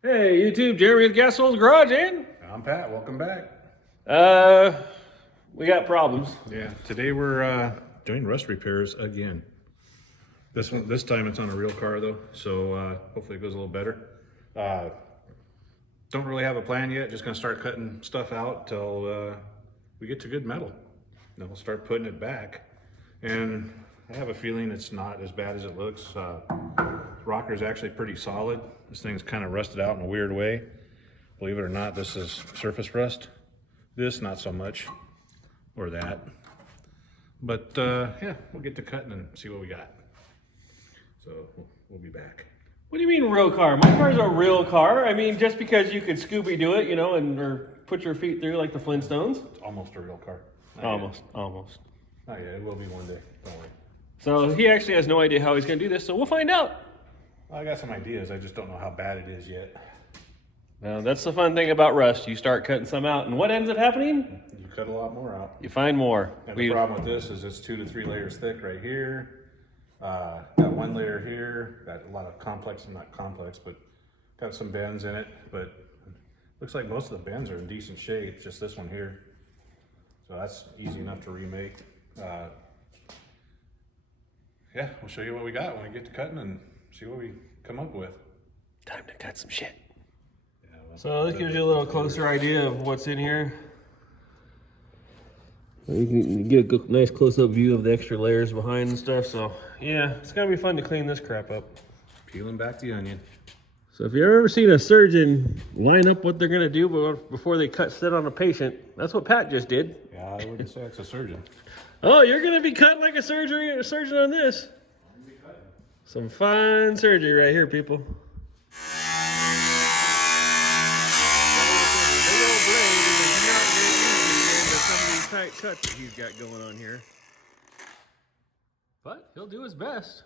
Hey, YouTube, Jeremy with Gas Holes Garage, and I'm Pat. Welcome back. we got problems. Yeah, today we're doing rust repairs again. This time it's on a real car though, so hopefully it goes a little better. Don't really have a plan yet. Just gonna start cutting stuff out till we get to good metal. Then we'll start putting it back. And I have a feeling it's not as bad as it looks. Rocker is actually pretty solid. This thing's kind of rusted out in a weird way. Believe it or not, this is surface rust. This, not so much, or that. But yeah, we'll get to cutting and see what we got. So we'll be back. What do you mean real car? My car's a real car. I mean, just because you could Scooby-Doo it, you know, or put your feet through like the Flintstones. It's almost a real car. Almost. Not yet, it will be one day, don't worry. So he actually has no idea how he's gonna do this, so we'll find out. I got some ideas, I just don't know how bad it is yet. Now, that's the fun thing about rust. You start cutting some out, and what ends up happening? You cut a lot more out. You find more. And the problem with this is it's 2 to 3 layers thick right here. Got one layer here. Got a lot of complex, not complex, but got some bends in it. But looks like most of the bends are in decent shape. It's just this one here. So that's easy enough to remake. Yeah, we'll show you what we got when we get to cutting and see what we come up with. Time to cut some shit. Yeah, well, So this gives you a little closer idea of what's in here. You can get a nice close-up view of the extra layers behind and stuff. So yeah, it's gonna be fun to clean this crap up. peeling back the onion. So if you've ever seen a surgeon line up what they're gonna do before they cut set on a patient, that's what Pat just did. Yeah, I wouldn't say it's a surgeon. Oh, you're gonna be cutting like a surgeon on this. Some fine surgery right here, people. Big old blade is not very easy into some of these tight cuts that he's got going on here. But he'll do his best.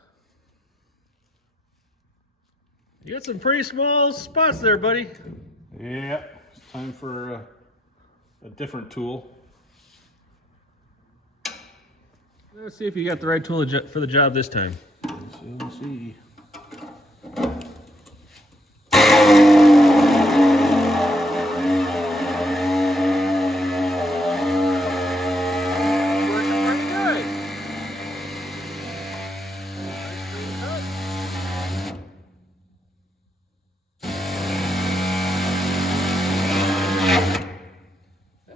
You got some pretty small spots there, buddy. Yeah, it's time for a different tool. Let's see if you got the right tool for the job this time. Let's see. Working pretty good. Nice clean cut.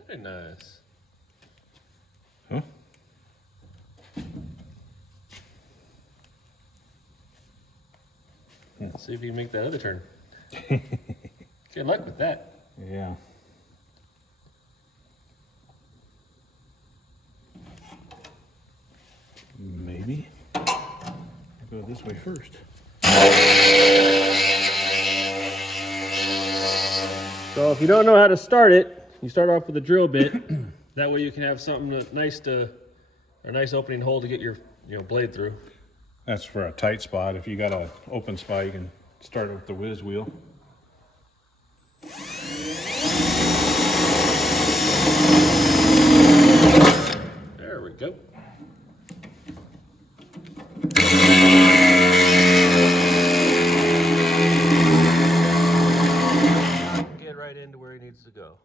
Very nice. Huh? Let's see if you can make that other turn. Good luck with that. Yeah. Maybe. I'll go this way first. So if you don't know how to start it, you start off with a drill bit. That way you can have something a nice opening hole to get your blade through. That's for a tight spot. If you got an open spot, you can start with the whiz wheel. There we go. Get right into where he needs to go.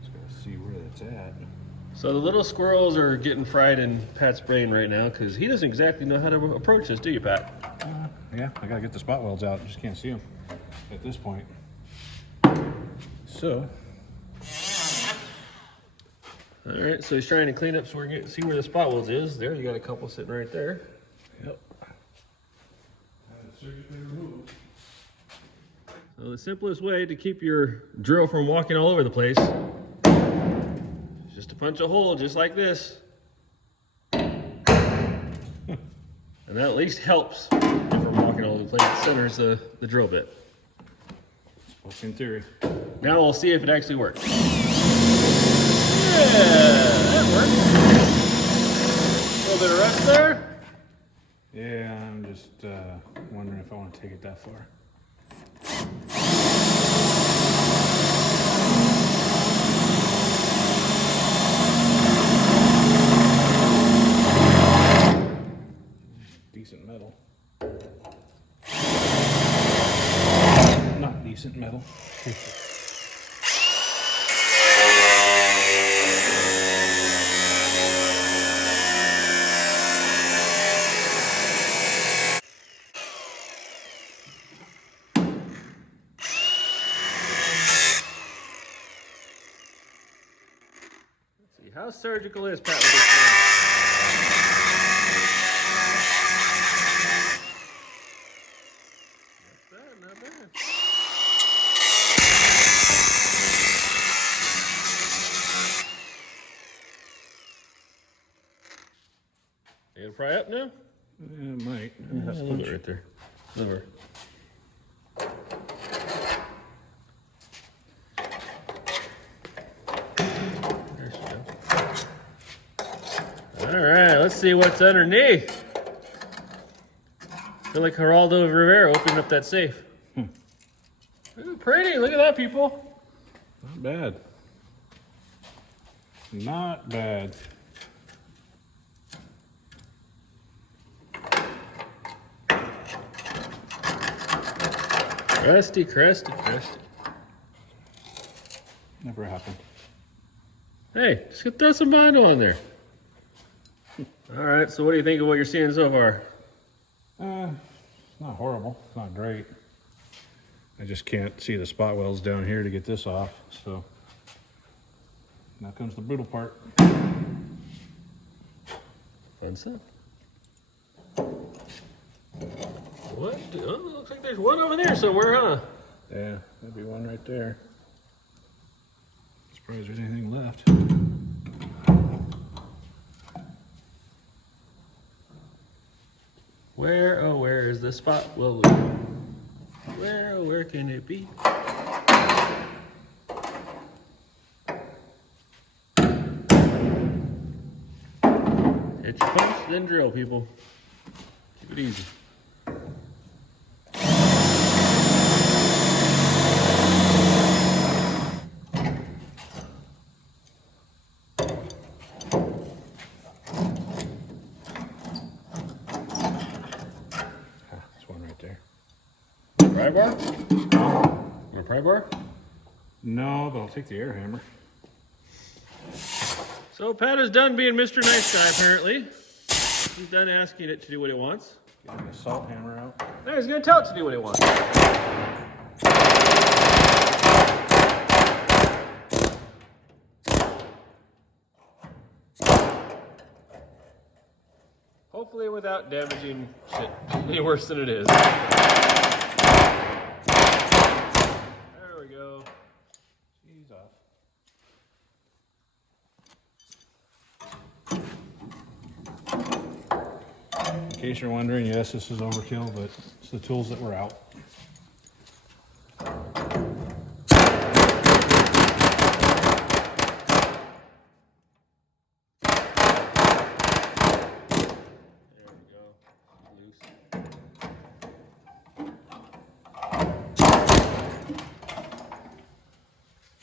Just gotta see where that's at. So the little squirrels are getting fried in Pat's brain right now because he doesn't exactly know how to approach this, do you, Pat? Yeah, I gotta get the spot welds out. Just can't see them at this point. So. All right, so he's trying to clean up so we can see where the spot welds is. There, you got a couple sitting right there. Yep. So the simplest way to keep your drill from walking all over the place is just to punch a hole just like this. And that at least helps it from walking all over the place. It centers the drill bit. What's in theory? Now we'll see if it actually works. Yeah, that worked. A little bit of rust there. Yeah, I'm just wondering if I want to take it that far. decent metal. Not decent metal. See, how surgical is Pat with this thing? Not bad, not bad. You gonna pry up now? It might. Yeah, a little bit right there. Over. There she goes. All right, let's see what's underneath. I feel like Geraldo Rivera opening up that safe. Ooh, pretty, look at that, people. Not bad. Not bad. Crusty, crusty, crusty. Never happened. Hey, just gonna throw some Bondo on there. All right, so what do you think of what you're seeing so far? It's not horrible. It's not great. I just can't see the spot welds down here to get this off. So now comes the brutal part. Fun stuff. What? Oh, looks like there's one over there somewhere, huh? Yeah, that'd be one right there. Surprised there's anything left. Where, oh, where is the spot? Well, where, oh, where can it be? Hit your punch, then drill, people. Keep it easy. Pry bar? Want a pry bar? No, but I'll take the air hammer. So Pat is done being Mr. Nice Guy, apparently. He's done asking it to do what it wants. Getting the salt hammer out. Now he's gonna tell it to do what it wants. Hopefully without damaging shit any worse than it is. There we go. She's off. In case you're wondering, yes, this is overkill, but it's the tools that were out.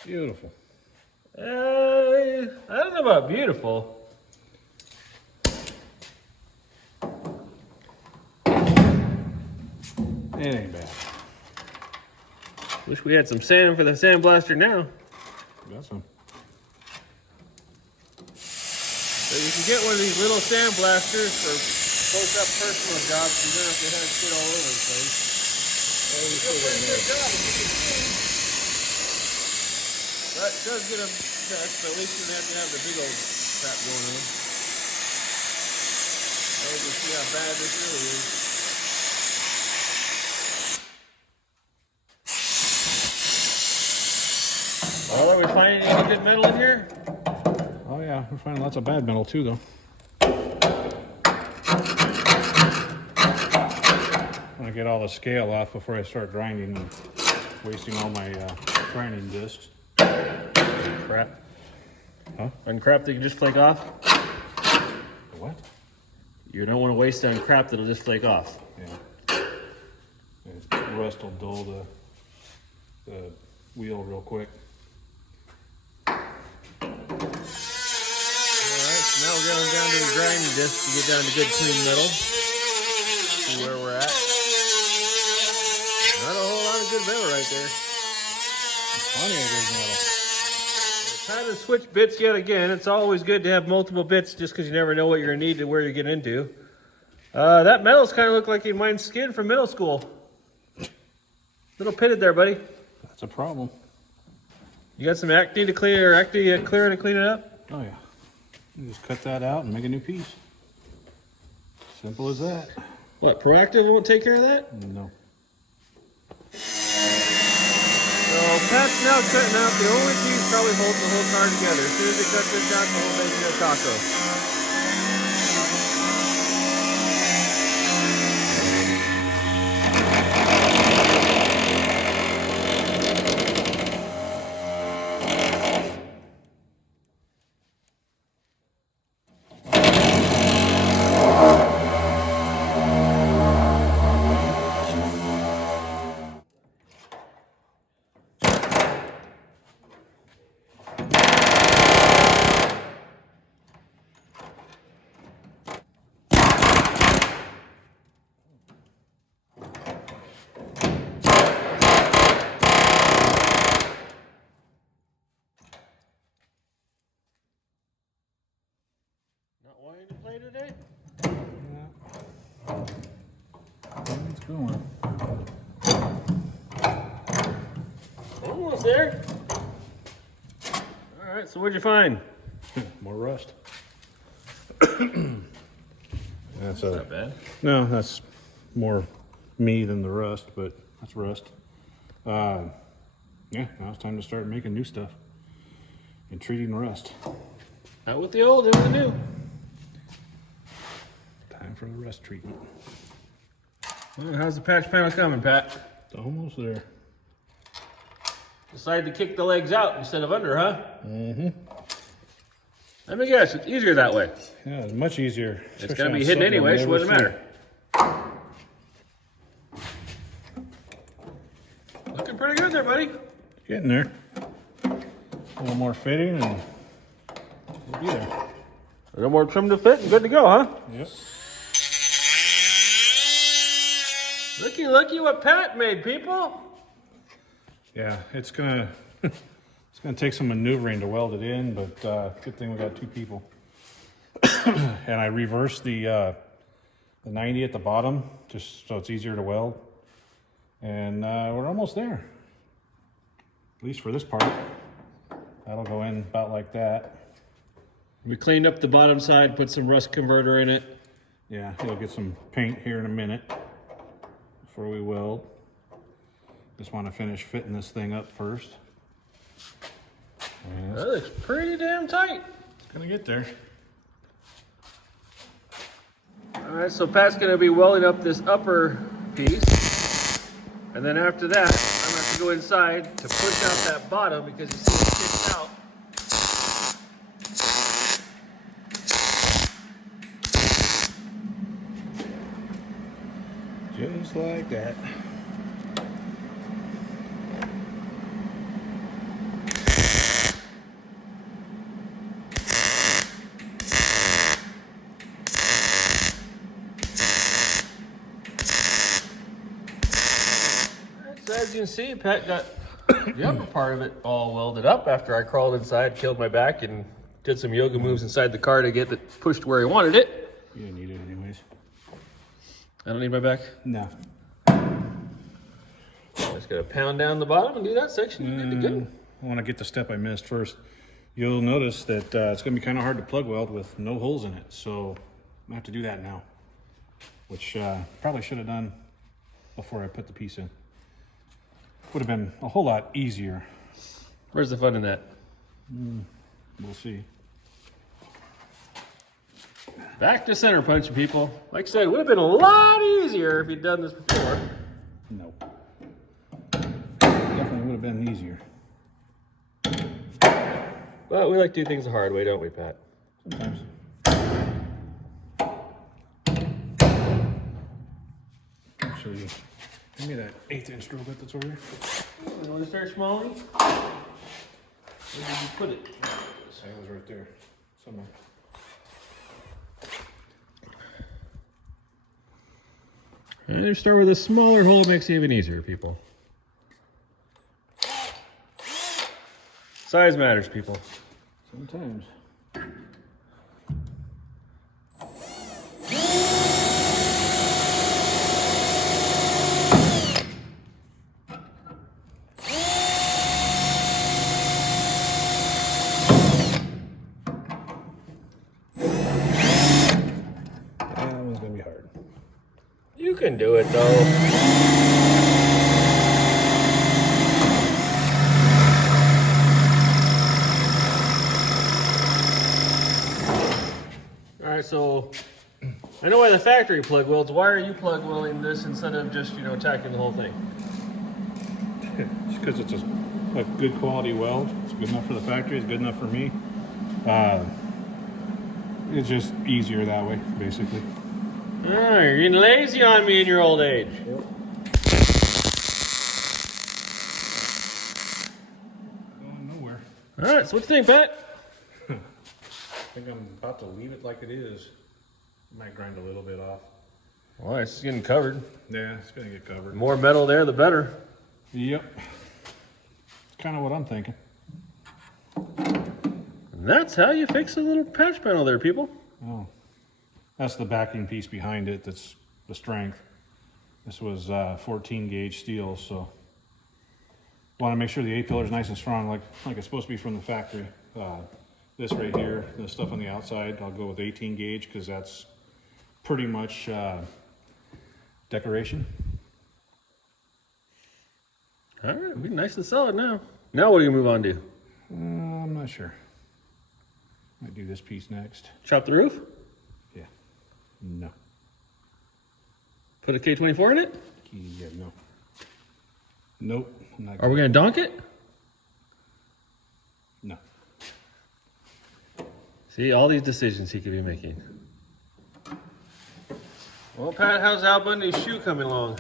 Beautiful. I don't know about beautiful. It ain't bad. Wish we had some sand for the sandblaster now. Got some. So you can get one of these little sandblasters for close-up personal jobs. So you don't have to have shit all over the place. But it does get them touched, so at least you don't have to have the big old crap going on. So you can see how bad this really is. Well, are we finding any good metal in here? Oh yeah, we're finding lots of bad metal too, though. I'm gonna get all the scale off before I start grinding and wasting all my grinding discs. Crap. Huh? On crap that you just flake off? What? You don't want to waste on crap that'll just flake off. Yeah. Rust will dull the wheel real quick. Alright, so now we're going down to the grinding disc to get down to good clean metal. See where we're at. Not a whole lot of good metal right there. Plenty of good metal. Time to switch bits yet again. It's always good to have multiple bits just because you never know what you're going to need to where you get into. That metal's kind of look like mine's skin from middle school. Little pitted there, buddy. That's a problem. You got some acne to clean or acne clear to clean it up? Oh yeah. You just cut that out and make a new piece. Simple as that. What, Proactive won't take care of that? No. So Pat's now cutting out the only piece probably holding the whole car together. As soon as he cuts this out, the whole thing's gonna taco. Not wanting to play today? It's going. Almost there. All right, so what'd you find? More rust. That's Not bad. No, that's more me than the rust, but that's rust. Yeah, now it's time to start making new stuff and treating rust. Out with the old, in with the new. Time for the rust treatment. Well, how's the patch panel coming, Pat? It's almost there. Decided to kick the legs out instead of under, huh? Mm-hmm. Let me guess, it's easier that way. Yeah, it's much easier. It's gonna be hidden anyway, so it doesn't matter. Looking pretty good there, buddy. Getting there. A little more fitting and we'll be there. A little more trim to fit and good to go, huh? Yep. Looky what Pat made, people. Yeah, it's gonna take some maneuvering to weld it in, but good thing we got two people. And I reversed the 90 at the bottom just so it's easier to weld. And we're almost there. At least for this part. That'll go in about like that. We cleaned up the bottom side, put some rust converter in it. Yeah, it'll get some paint here in a minute before we weld. Just want to finish fitting this thing up first. And That looks pretty damn tight. it's gonna get there. All right, so Pat's gonna be welding up this upper piece. And then after that, I'm gonna have to go inside to push out that bottom because you see it sticks out. Just like that. So as you can see, Pat got the upper part of it all welded up after I crawled inside, killed my back, and did some yoga moves inside the car to get it pushed where he wanted it. You don't need it anyways. I don't need my back. No. Just gotta pound down the bottom and do that section. Good to go. I want to get the step I missed first. You'll notice that it's going to be kind of hard to plug weld with no holes in it. So I'm going to have to do that now. Which probably should have done before I put the piece in. Would have been a whole lot easier. Where's the fun in that? We'll see. Back to center punching, people. Like I said, it would have been a lot easier if you'd done this before. No. Definitely would have been easier. But we like to do things the hard way, don't we, Pat? Sometimes. Actually, give me that 1/8 inch drill bit that's over here. You want to start smalling? Where did you put it? It was right there, somewhere. And you start with a smaller hole, makes it even easier, people. Size matters, people. Sometimes. That one's gonna be hard. You can do it, though. All right, so I know why the factory plug welds. Why are you plug welding this instead of just, tacking the whole thing? It's because it's a good quality weld. It's good enough for the factory. It's good enough for me. It's just easier that way, basically. Oh, you're getting lazy on me in your old age. Yep. Going nowhere. All right, so what do you think, Pat? I think I'm about to leave it like it is. Might grind a little bit off. Well, it's getting covered. Yeah, it's gonna get covered. The more metal there, the better. Yep. It's kind of what I'm thinking. And that's how you fix a little patch panel there, people. Oh, that's the backing piece behind it. That's the strength. This was 14 gauge steel, so want to make sure the A-pillar is nice and strong, like it's supposed to be from the factory. This right here, the stuff on the outside, I'll go with 18 gauge because that's pretty much decoration. All right, it'll be nice and solid now. Now what are you gonna move on to? I'm not sure. Might do this piece next. Chop the roof? Yeah. No. Put a K24 in it? Yeah, no. Nope. I'm not Are we gonna donk it? No. See, all these decisions he could be making. Well, Pat, how's Al Bundy's shoe coming along?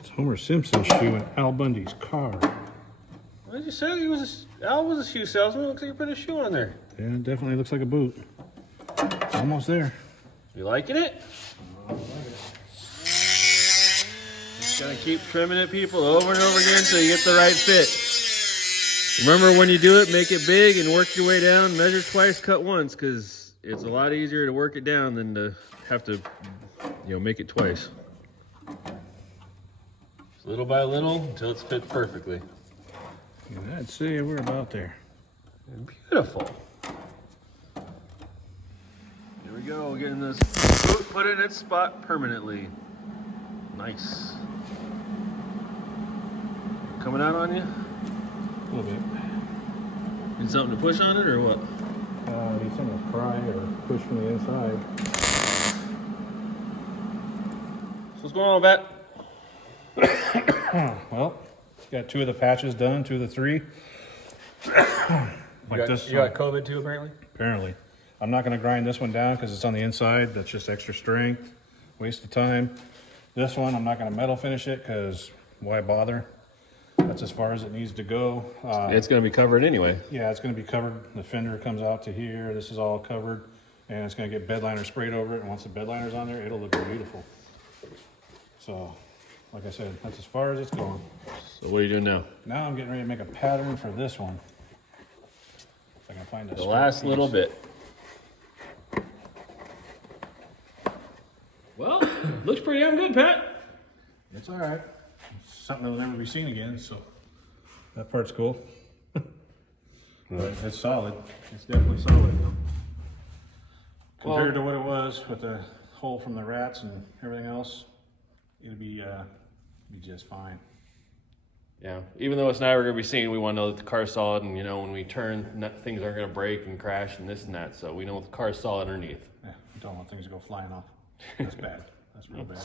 It's Homer Simpson's shoe in Al Bundy's car. What did you say? Al was a shoe salesman. Looks like you put a shoe on there. Yeah, it definitely looks like a boot. It's almost there. You liking it? Just gotta keep trimming it, people, over and over again until you get the right fit. Remember, when you do it, make it big and work your way down. Measure twice, cut once, because it's a lot easier to work it down than to have to, make it twice. Just little by little until it's fit perfectly. And I'd say we're about there. Beautiful. Here we go, getting this boot put in its spot permanently. Nice. Coming out on you? A little bit. Need something to push on it or what? Need something to pry or push from the inside. So what's going on, Bat? Well, got 2 of the patches done, 2 of the 3. You got COVID too, apparently? Apparently. I'm not going to grind this one down because it's on the inside. That's just extra strength. Waste of time. This one, I'm not going to metal finish it because why bother? That's as far as it needs to go. It's going to be covered anyway. Yeah, it's going to be covered. The fender comes out to here. This is all covered. And it's going to get bed liner sprayed over it. And once the bed liner's on there, it'll look beautiful. So, like I said, that's as far as it's going. So what are you doing now? Now I'm getting ready to make a pattern for this one. If I can find The last little bit. Well, looks pretty damn good, Pat. It's all right. It's something that'll never be seen again, so that part's cool. But it's solid. It's definitely solid. Compared to what it was with the hole from the rats and everything else, it'll be just fine. Yeah, even though it's never going to be seen, we want to know that the car's solid, and when we turn, things aren't going to break and crash and this and that, so we know the car's solid underneath. Yeah, you don't want things to go flying off. That's bad. That's real bad.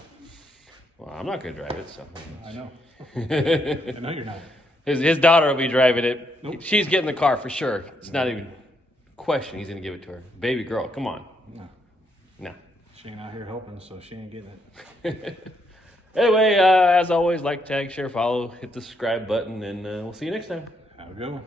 Well, I'm not going to drive it, so. I know. I know you're not. His daughter will be driving it. Nope. She's getting the car for sure. It's not even a question. He's going to give it to her. Baby girl, come on. No. No. She ain't out here helping, so she ain't getting it. Anyway, as always, like, tag, share, follow, hit the subscribe button, and we'll see you next time. Have a good one.